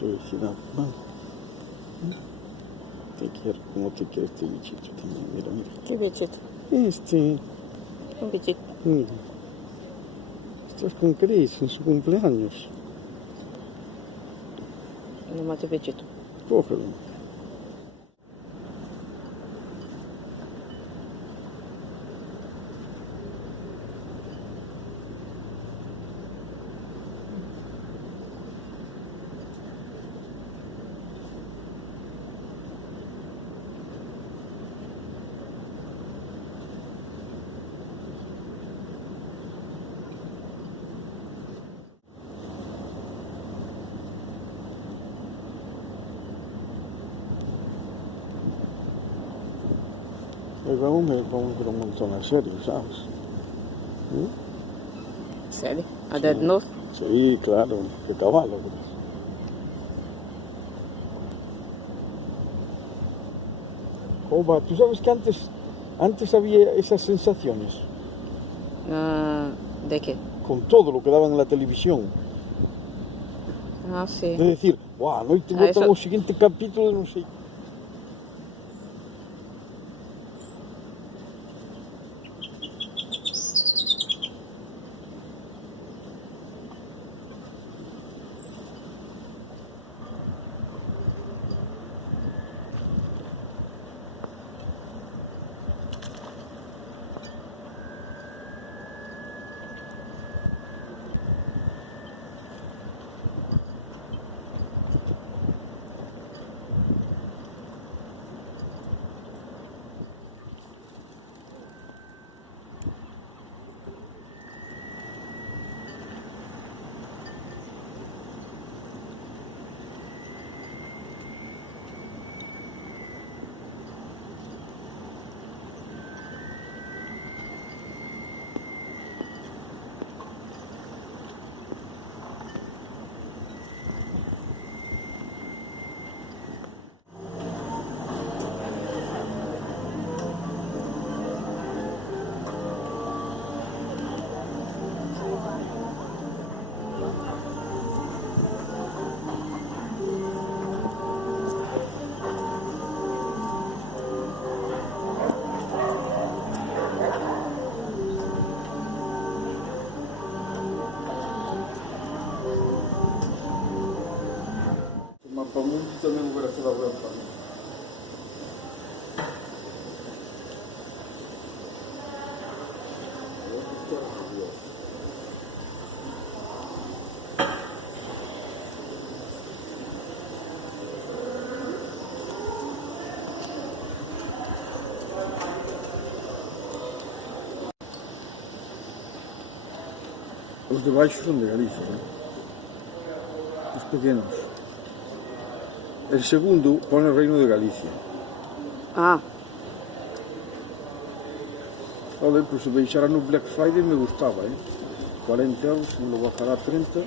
su vecina. Te quiero, como te quiero este bichito también. Mira, mira. ¿Qué bichito? Un bichito. Mira. Esto es con Cris en su cumpleaños. No más tu bichito. Cógelo. Vamos a ver un montón de series, ¿sabes? ¿Serio? ¿A Dead Note? Sí, claro, qué caballo. Oba, ¿tú sabes que antes había esas sensaciones? ¿De qué? Con todo lo que daban en la televisión. Ah, sí. De decir, wow, no te botan el siguiente capítulo, no sé. También hubiera sido bueno también. Los de baixo son de Galicia, Los pequeños. El segundo pone Reino de Galicia. Ah. Joder, pues si baixara no Black Friday me gustaba, 40 euros, me lo bajará a 30.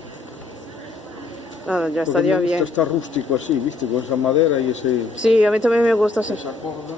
Claro, ya estaría bien. Está rústico así, ¿viste? Con esa madera y ese... Sí, a mí también me gusta así. Esa corda.